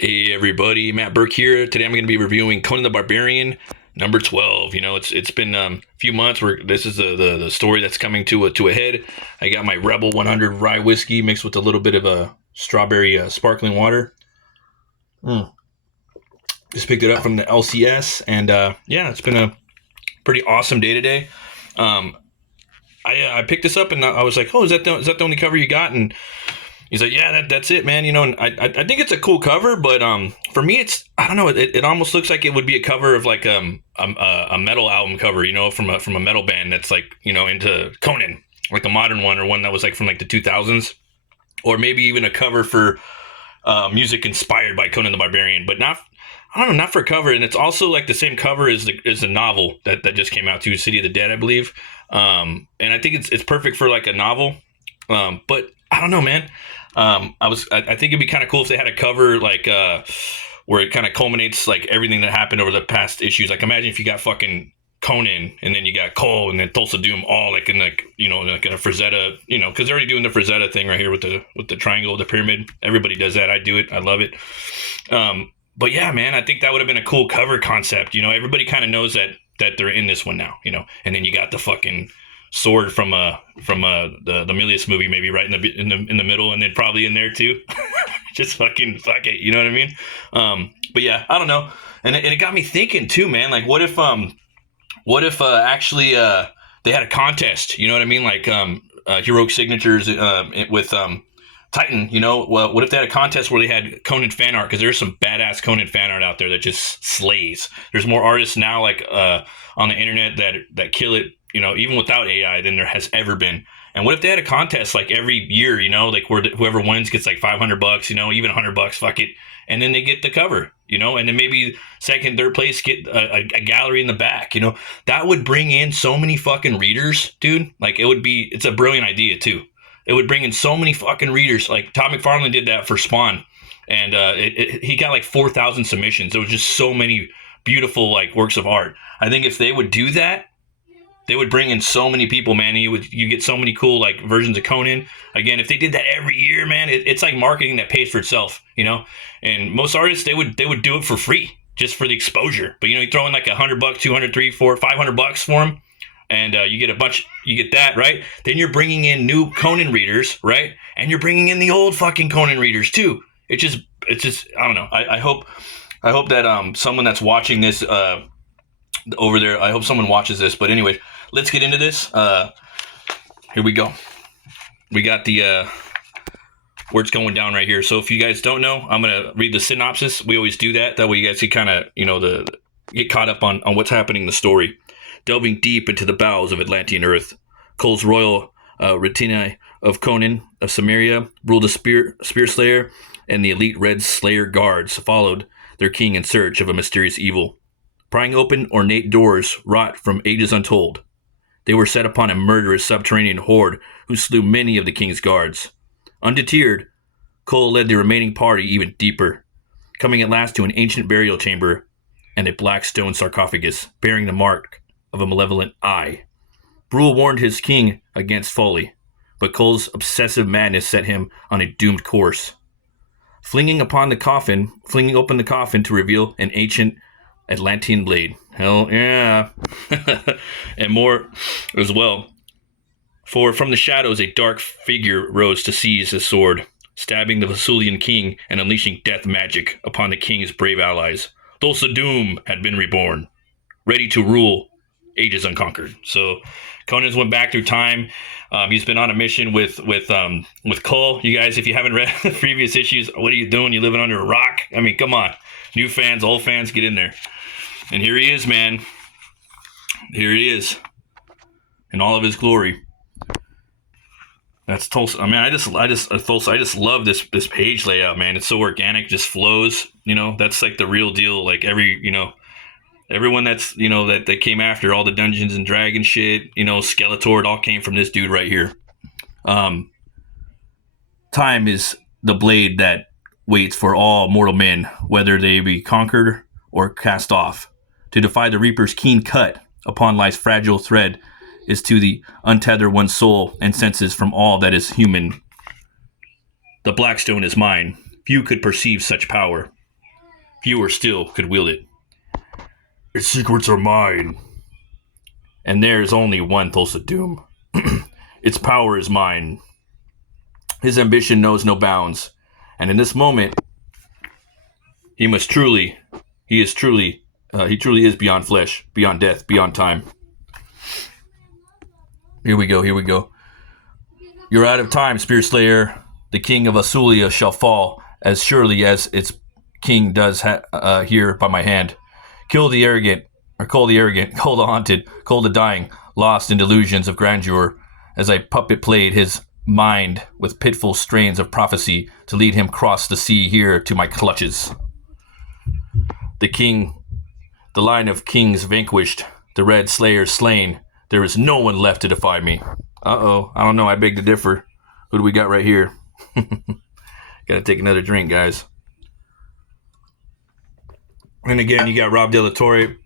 Hey everybody, Matt Burke here. Today I'm going to be reviewing Conan the Barbarian, number 12. It's been a few months where this is the story that's coming to a head. I got my Rebel 100 rye whiskey mixed with a little bit of a strawberry sparkling water. Just picked it up from the LCS, and yeah, it's been a pretty awesome day today. Um, I picked this up and I was like, oh, is that the only cover you got? And he's like, yeah, that's it, man. And I think it's a cool cover, but for me, I don't know. It almost looks like it would be a cover of like a metal album cover, from a metal band that's like into Conan, like a modern one or one that was like from like the 2000s, or maybe even a cover for music inspired by Conan the Barbarian, but not. I don't know, not for a cover, and it's also like the same cover as the novel that just came out too, City of the Dead, I believe. And I think it's perfect for like a novel. But I don't know, man. I think it'd be kind of cool if they had a cover like where it kind of culminates like everything that happened over the past issues. Like imagine if you got fucking Conan and then you got Cole and then Tulsa Doom all like in like like in a Frazetta, because they're already doing the Frazetta thing right here with the triangle, the pyramid. Everybody does that. I do it. I love it. But yeah, man, I think that would have been a cool cover concept. Everybody kind of knows that they're in this one now. And then you got the fucking sword from the Milius movie, maybe right in the middle, and then probably in there too. Just fucking fuck it, you know what I mean? But yeah, I don't know, and it got me thinking too, man. Like, what if actually they had a contest? You know what I mean? Like heroic signatures with Titan, well, what if they had a contest where they had Conan fan art? Because there's some badass Conan fan art out there that just slays. There's more artists now, like on the internet that kill it, even without AI, than there has ever been. And what if they had a contest like every year, like where whoever wins gets like $500, even $100, fuck it, and then they get the cover, and then maybe second, third place get a gallery in the back, that would bring in so many fucking readers, dude. Like it's a brilliant idea too. It would bring in so many fucking readers. Like Todd McFarlane did that for Spawn, and he got like 4,000 submissions. There was just so many beautiful like works of art. I think if they would do that, they would bring in so many people, man. And you get so many cool like versions of Conan. Again, if they did that every year, man, it's like marketing that pays for itself, And most artists they would do it for free just for the exposure. But you throw in like $100, $200, $300, $400, $500 for them. And you get that, right? Then you're bringing in new Conan readers, right? And you're bringing in the old fucking Conan readers too. It's just, I don't know. I hope that someone that's watching this over there, I hope someone watches this. But anyway, let's get into this. Here we go. We got the where it's going down right here. So if you guys don't know, I'm gonna read the synopsis. We always do that. That way you guys can kind of get caught up on what's happening in the story. Delving deep into the bowels of Atlantean Earth, Cole's royal retinue of Conan of Samaria ruled a spear slayer, and the elite Red Slayer guards followed their king in search of a mysterious evil. Prying open ornate doors wrought from ages untold, they were set upon a murderous subterranean horde who slew many of the king's guards. Undeterred, Cole led the remaining party even deeper, coming at last to an ancient burial chamber and a black stone sarcophagus bearing the mark of a malevolent eye. Brule warned his king against folly, but Cole's obsessive madness set him on a doomed course. Flinging open the coffin to reveal an ancient Atlantean blade. Hell yeah. And more as well. For from the shadows a dark figure rose to seize his sword, stabbing the Vesulian king and unleashing death magic upon the king's brave allies. Thulsa Doom had been reborn, ready to rule ages unconquered. So Conan's went back through time. He's been on a mission with Cole. You guys, if you haven't read the previous issues, what are you doing? You living under a rock? I mean, come on. New fans, old fans, get in there. And here he is, man. Here he is in all of his glory. That's Tulsa. I mean, I just love this page layout, man. It's so organic, just flows. That's like the real deal. Like everyone that's that came after all the Dungeons and Dragons shit, Skeletor, it all came from this dude right here. Time is the blade that waits for all mortal men, whether they be conquered or cast off. To defy the Reaper's keen cut upon life's fragile thread is to the untether one's soul and senses from all that is human. The Blackstone is mine. Few could perceive such power. Fewer still could wield it. Its secrets are mine, and there is only one Thulsa Doom. Its power is mine. His ambition knows no bounds, and in this moment, he truly is beyond flesh, beyond death, beyond time. Here we go. You're out of time, Spear Slayer. The king of Asulia shall fall as surely as its king does here by my hand. Call the arrogant, call the haunted, call the dying, lost in delusions of grandeur, as I puppet played his mind with pitiful strains of prophecy to lead him cross the sea here to my clutches. The line of kings vanquished, the red slayer slain, there is no one left to defy me. Uh-oh, I don't know, I beg to differ. Who do we got right here? Gotta take another drink, guys. And again, you got Rob De La Torre.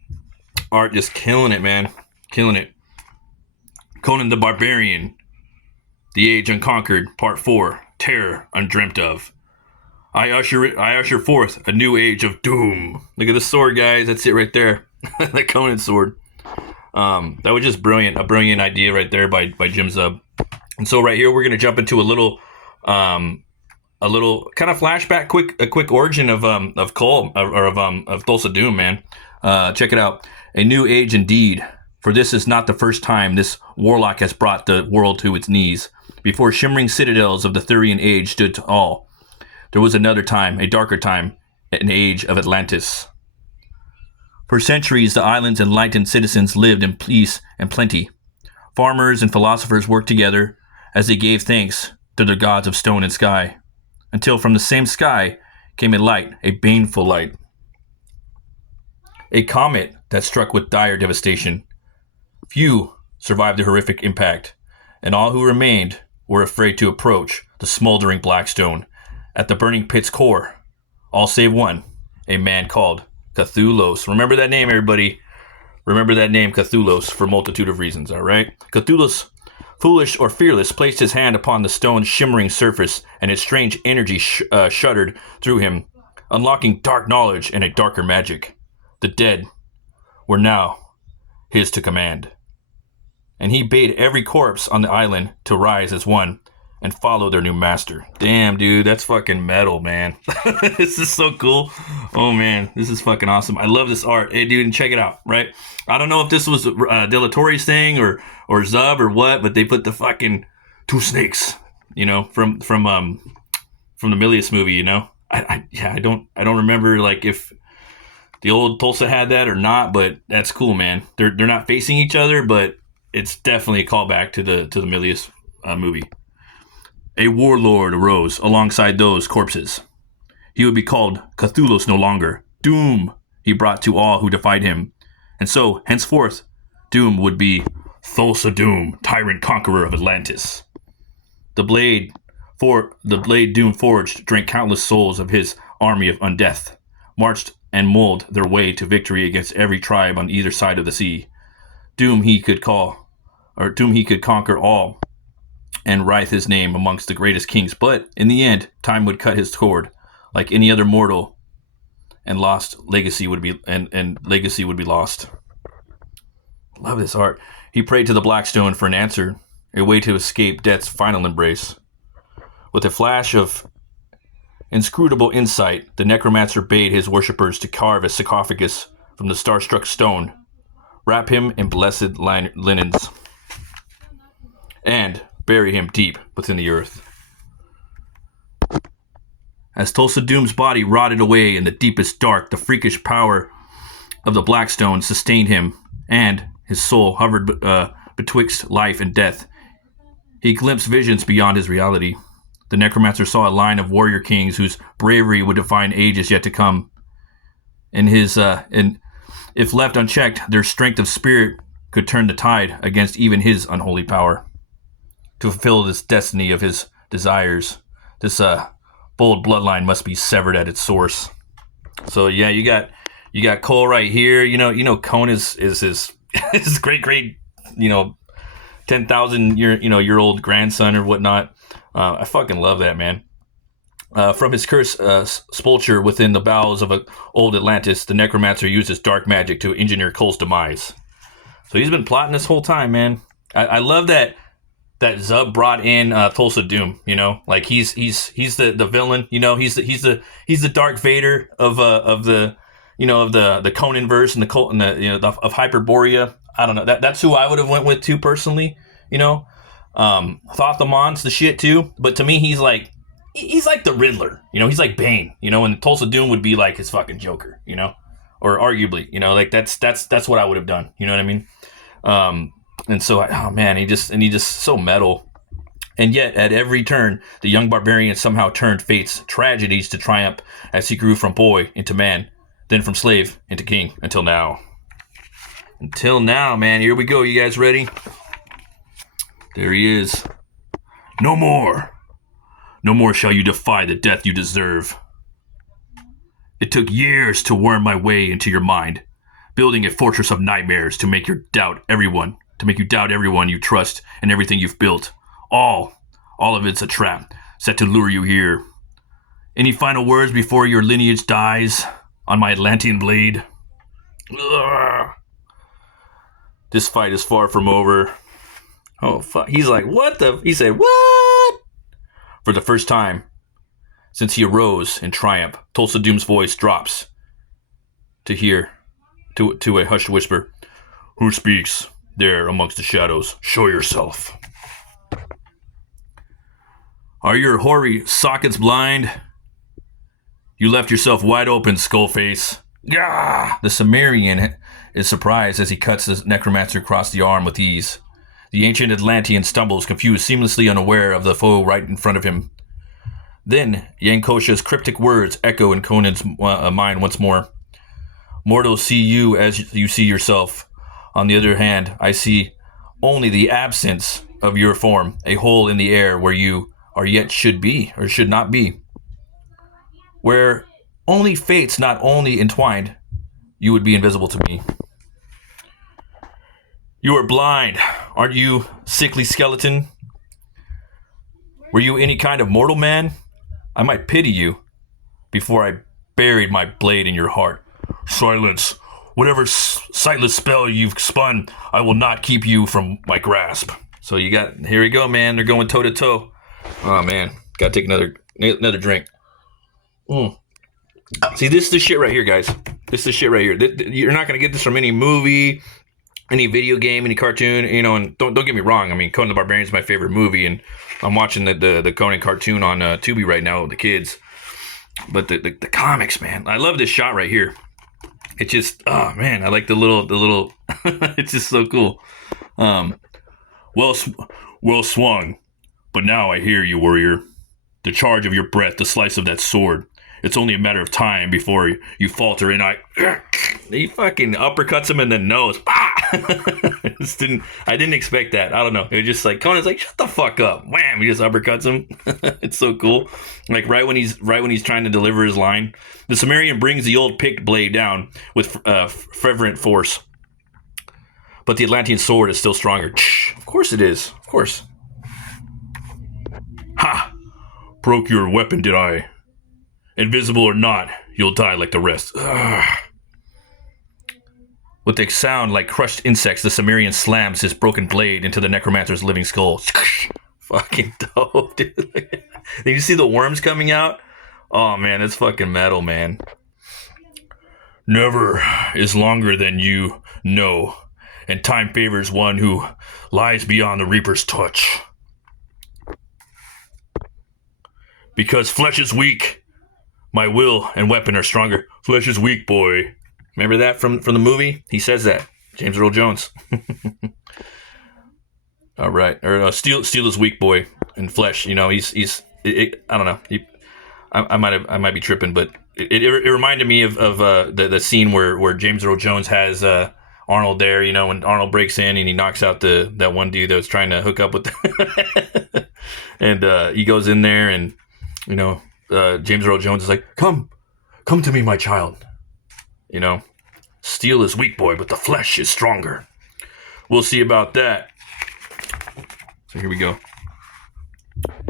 Art just killing it, man. Killing it. Conan the Barbarian. The Age Unconquered, Part 4. Terror Undreamt of. I usher forth a new age of doom. Look at the sword, guys. That's it right there. The Conan sword. That was just brilliant. A brilliant idea right there by Jim Zub. And so right here, we're going to jump into a little kind of flashback, a quick origin of Cole of Thulsa Doom, man. Check it out. A new age indeed, for this is not the first time this warlock has brought the world to its knees. Before shimmering citadels of the Thurian age stood tall, there was another time, a darker time, an age of Atlantis. For centuries, the island's enlightened citizens lived in peace and plenty. Farmers and philosophers worked together as they gave thanks to their gods of stone and sky, until from the same sky came a light, a baneful light. A comet that struck with dire devastation. Few survived the horrific impact, and all who remained were afraid to approach the smoldering Blackstone at the burning pit's core. All save one, a man called Cthulhu. Remember that name, everybody. Remember that name, Cthulhu, for a multitude of reasons, all right? Cthulhu, foolish or fearless, placed his hand upon the stone's shimmering surface, and its strange energy shuddered through him, unlocking dark knowledge and a darker magic. The dead were now his to command. And he bade every corpse on the island to rise as one and follow their new master. Damn, dude, that's fucking metal, man. This is so cool. Oh, man, this is fucking awesome. I love this art. Hey, dude, and check it out, right? I don't know if this was De La Torre's thing or Zub or what, but they put the fucking two snakes, you know, from the Milius movie, you know? I don't remember, like, if the old Tulsa had that or not, but that's cool, man. They're not facing each other, but it's definitely a callback to the Milius movie. A warlord arose alongside those corpses. He would be called Cthulhu no longer. Doom he brought to all who defied him. And so, henceforth, Doom would be Thulsa Doom, tyrant conqueror of Atlantis. The blade Doom forged drank countless souls of his army of undeath, marched and mulled their way to victory against every tribe on either side of the sea. Doom he could conquer all and writhe his name amongst the greatest kings, but in the end, time would cut his cord like any other mortal, and legacy would be lost. Love this art. He prayed to the Blackstone for an answer, a way to escape death's final embrace. With a flash of inscrutable insight, the necromancer bade his worshippers to carve a sarcophagus from the star-struck stone, wrap him in blessed linens, and bury him deep within the earth. As Thulsa Doom's body rotted away in the deepest dark, the freakish power of the Blackstone sustained him, and his soul hovered betwixt life and death. He glimpsed visions beyond his reality. The necromancer saw a line of warrior kings whose bravery would define ages yet to come. And if left unchecked, their strength of spirit could turn the tide against even his unholy power. To fulfill this destiny of his desires, this bold bloodline must be severed at its source. So yeah, you got Cole right here. You know Conan is his his great 10,000 year old grandson or whatnot. I fucking love that, man. From his cursed sepulture within the bowels of old Atlantis, the necromancer uses dark magic to engineer Cole's demise. So he's been plotting this whole time, man. I love that Zub brought in Tulsa Doom. You know, like he's the villain. You know, he's the Dark Vader of the the Conan verse and the of Hyperborea. I don't know. That's who I would have went with too personally. You know, Thothamon's the shit too. But to me, he's like the Riddler. You know, he's like Bane. You know, and Tulsa Doom would be like his fucking Joker. You know, or arguably, you know, like that's what I would have done. You know what I mean? And so, oh man, he just so metal. And yet, at every turn, the young barbarian somehow turned fate's tragedies to triumph as he grew from boy into man, then from slave into king, until now. Until now, man. Here we go. You guys ready? There he is. No more. No more shall you defy the death you deserve. It took years to worm my way into your mind, building a fortress of nightmares to make you doubt everyone you trust and everything you've built. All of it's a trap, set to lure you here. Any final words before your lineage dies on my Atlantean blade? Ugh. This fight is far from over. Oh, fuck. He's like, what the? He said, what? For the first time since he arose in triumph, Tulsa Doom's voice drops to a hushed whisper. Who speaks there amongst the shadows? Show yourself. Are your hoary sockets blind? You left yourself wide open, skullface. Gah! The Cimmerian is surprised as he cuts the necromancer across the arm with ease. The ancient Atlantean stumbles, confused, seamlessly unaware of the foe right in front of him. Then, Yankosha's cryptic words echo in Conan's mind once more. Mortals see you as you see yourself. On the other hand, I see only the absence of your form, a hole in the air where you are yet should be, or should not be. Where only fates not only entwined, you would be invisible to me. You are blind, aren't you, sickly skeleton? Were you any kind of mortal man? I might pity you before I buried my blade in your heart. Silence. Whatever sightless spell you've spun, I will not keep you from my grasp. So here we go, man. They're going toe to toe. Oh man, gotta take another drink. See, this is the shit right here, guys. This is the shit right here. You're not gonna get this from any movie, any video game, any cartoon. You know, and don't get me wrong. I mean, Conan the Barbarian is my favorite movie, and I'm watching the Conan cartoon on Tubi right now with the kids. But the comics, man, I love this shot right here. It just, oh man, I like the little. It's just so cool. Well swung. But now I hear you, warrior. The charge of your breath, the slice of that sword. It's only a matter of time before you falter, and he fucking uppercuts him in the nose. I didn't expect that. I don't know. It was just like Conan's like, shut the fuck up. Wham! He just uppercuts him. It's so cool. Like right when he's trying to deliver his line, the Cimmerian brings the old picked blade down with fervent force. But the Atlantean sword is still stronger. Of course it is. Of course. Ha! Broke your weapon, did I? Invisible or not, you'll die like the rest. Ugh. With a sound like crushed insects, the Cimmerian slams his broken blade into the necromancer's living skull. Fucking dope, dude. Did you see the worms coming out? Oh man, it's fucking metal, man. Never is longer than you know, and time favors one who lies beyond the Reaper's touch. Because flesh is weak, my will and weapon are stronger. Flesh is weak, boy. Remember that from the movie? He says that. James Earl Jones. All right. Or steel is weak, boy. And flesh, you know, he's I don't know. I might be tripping, but it reminded me of the scene where James Earl Jones has Arnold there, you know, when Arnold breaks in and he knocks out that one dude that was trying to hook up with and he goes in there and, you know, James Earl Jones is like, come to me, my child. You know, steel is weak, boy, but the flesh is stronger. We'll see about that. So here we go.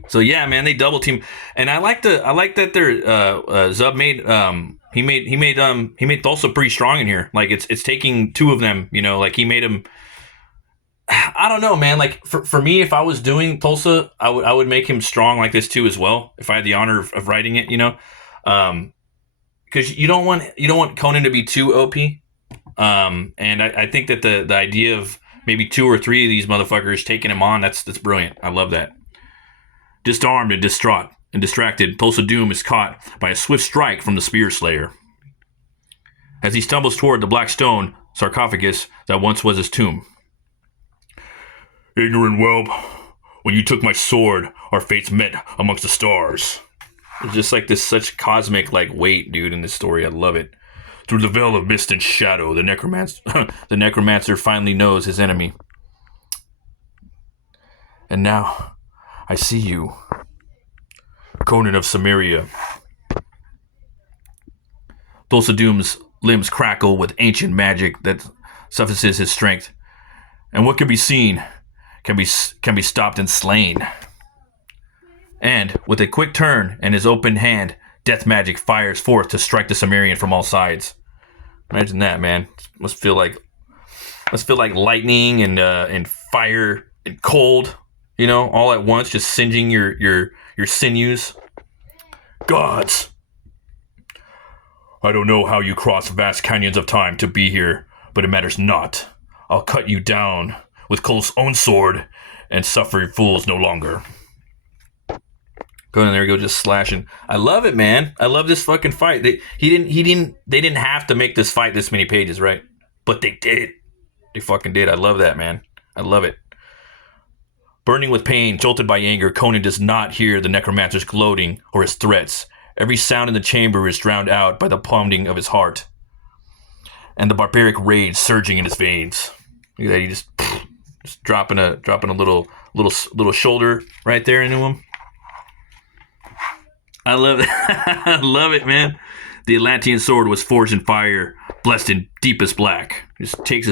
So yeah, man, they double team, and I like that their Zub made he made Tulsa pretty strong in here. Like it's taking two of them, you know, like he made him. I don't know, man. Like for me, if I was doing Tulsa, I would make him strong like this too as well. If I had the honor of writing it, you know, because you don't want Conan to be too OP. And I think that the idea of maybe two or three of these motherfuckers taking him on, that's brilliant. I love that. Disarmed and distraught and distracted, Tulsa Doom is caught by a swift strike from the Spear Slayer. As he stumbles toward the black stone sarcophagus that once was his tomb. Ignorant whelp, when you took my sword, our fates met amongst the stars. It's just like this such cosmic like weight, dude, in this story. I love it. Through the veil of mist and shadow, the necromancer finally knows his enemy. And now, I see you, Conan of Samaria. Tulsa Doom's limbs crackle with ancient magic that suffocates his strength. And what can be seen can be stopped and slain. And with a quick turn and his open hand, death magic fires forth to strike the Sumerian from all sides. Imagine that, man. Must feel like lightning and fire and cold, you know, all at once, just singeing your sinews. Gods, I don't know how you cross vast canyons of time to be here, but it matters not. I'll cut you down with Cole's own sword and suffer fools no longer. Going there we go, just slashing. I love it, man. I love this fucking fight. They didn't have to make this fight this many pages, right? But they did. They fucking did. I love that, man. I love it. Burning with pain, jolted by anger, Conan does not hear the necromancer's gloating or his threats. Every sound in the chamber is drowned out by the pounding of his heart and the barbaric rage surging in his veins. Look at that. He just dropping a little shoulder right there into him. I love it. I love it, man. The Atlantean sword was forged in fire, blessed in deepest black. Just takes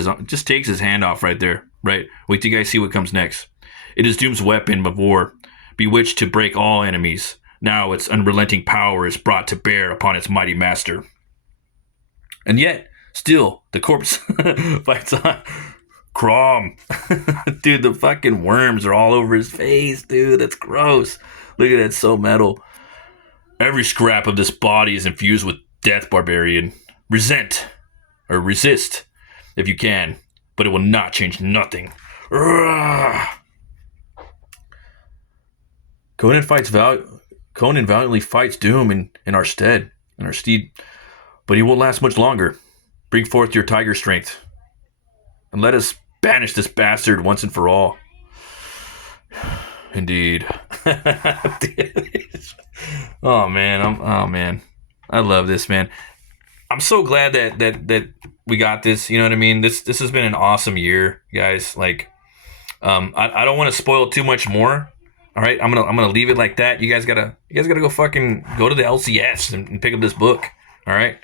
his hand off right there. Right. Wait till you guys see what comes next. It is Doom's weapon of war, bewitched to break all enemies. Now its unrelenting power is brought to bear upon its mighty master. And yet, still, the corpse fights on. Crom. Dude, the fucking worms are all over his face, dude. That's gross. Look at that, so metal. Every scrap of this body is infused with death, barbarian. Resist if you can, but it will not change nothing. Urgh. Conan valiantly fights Doom in our stead, but he won't last much longer. Bring forth your tiger strength, and let us banish this bastard once and for all. Indeed. Oh man, I love this, man. I'm so glad that we got this. You know what I mean? This has been an awesome year, guys. Like, I don't want to spoil too much more. All right, I'm gonna leave it like that. You guys gotta go fucking go to the LCS and pick up this book. All right,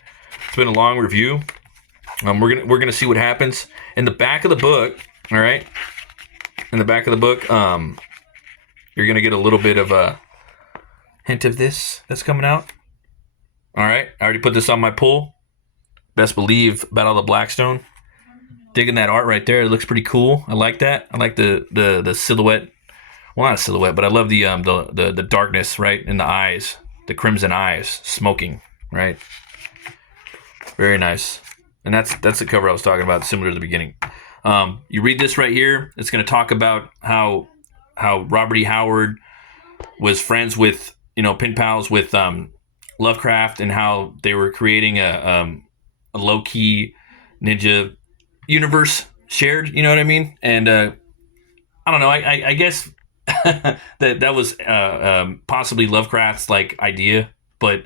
it's been a long review. We're gonna see what happens in the back of the book. All right, in the back of the book, you're gonna get a little bit of a hint of this that's coming out. All right, I already put this on my pull. Best believe Battle of the Blackstone. Digging that art right there. It looks pretty cool. I like that. I like the silhouette. Well, not a silhouette, but I love the darkness right in the eyes, the crimson eyes, smoking, right? Very nice. And that's the cover I was talking about, similar to the beginning. You read this right here. It's going to talk about how Robert E. Howard was friends with, pen pals with Lovecraft, and how they were creating a low-key ninja universe shared, you know what I mean? And I don't know, I guess that was possibly Lovecraft's like idea, but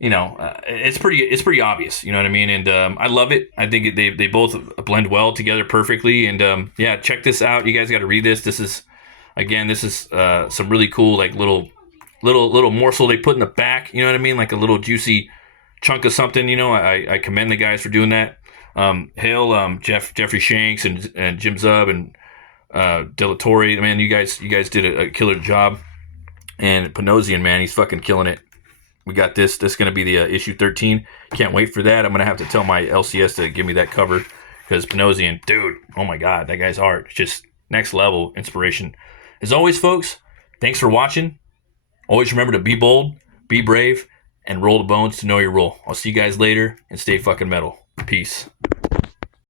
it's pretty obvious, you know what I mean? And I love it. I think they both blend well together perfectly. And yeah, check this out. You guys got to read this. This is some really cool like little morsel they put in the back. You know what I mean? Like a little juicy chunk of something. I commend the guys for doing that. Hail Jeffrey Shanks and Jim Zub and De La Torre. Man, you guys did a killer job. And Panosian, man, he's fucking killing it. We got this. This is going to be the issue 13. Can't wait for that. I'm going to have to tell my LCS to give me that cover because Panosian, dude, oh my God, that guy's art. Just next level inspiration. As always, folks, thanks for watching. Always remember to be bold, be brave, and roll the bones to know your role. I'll see you guys later and stay fucking metal. Peace.